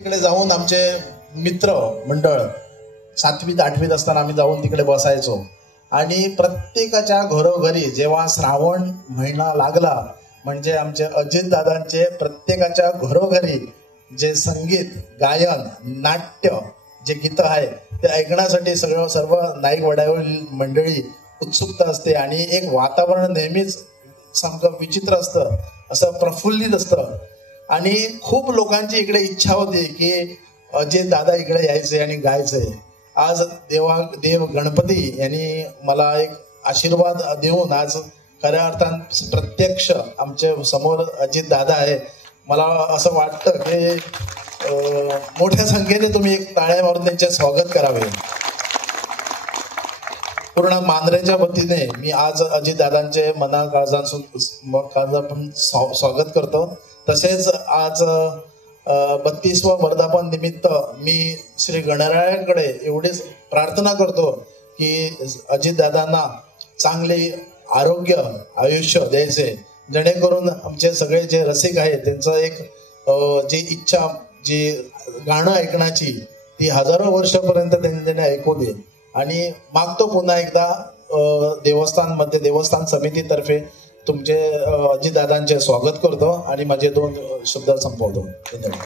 तिकडे जाऊन आमचे मित्र मंडळ 7वीत 8वीत असताना आम्ही जाऊन तिकडे बसायचो आणि प्रत्येकाच्या घरोघरी जेव्हा श्रावण महिना लागला म्हणजे आमचे अजितदादांचे प्रत्येकाच्या घरोघरी जे संगीत गायन नाट्य जे गीत आहे ते ऐकण्यासाठी सर्व नाईक वड्यावरील मंडळी उत्सुकता असते आणि एक वातावरण नेहमीच सामकं विचित्र असतं, असं प्रफुल्लित असतं आणि खूप लोकांची इकडे इच्छा होती की अजितदादा इकडे यायचे आणि गायचे. आज देव गणपती यांनी मला एक आशीर्वाद देऊन आज खऱ्या अर्थान प्रत्यक्ष आमच्या समोर अजितदादा आहे. मला असं वाटतं की मोठ्या संख्येने तुम्ही एक टाळ्या मारून त्यांचे स्वागत करावे. पूर्ण मांजरेच्या वतीने मी आज अजितदादांचे मना काळजापासून स्वागत करतो. तसेच आज 32वा वर्धापन निमित्त मी श्री गणरायाकडे एवढीच प्रार्थना करतो की अजितदादांना चांगले आरोग्य आयुष्य द्यायचे, जेणेकरून आमचे सगळे जे रसिक आहेत त्यांचं एक जी इच्छा जी गाणं ऐकण्याची ती हजारो वर्षापर्यंत त्यांनी ऐकू दे. आणि मागतो पुन्हा एकदा देवस्थान समितीतर्फे तुमचे अजितदादांचे स्वागत करतो आणि माझे 2 शब्द संपवतो. धन्यवाद.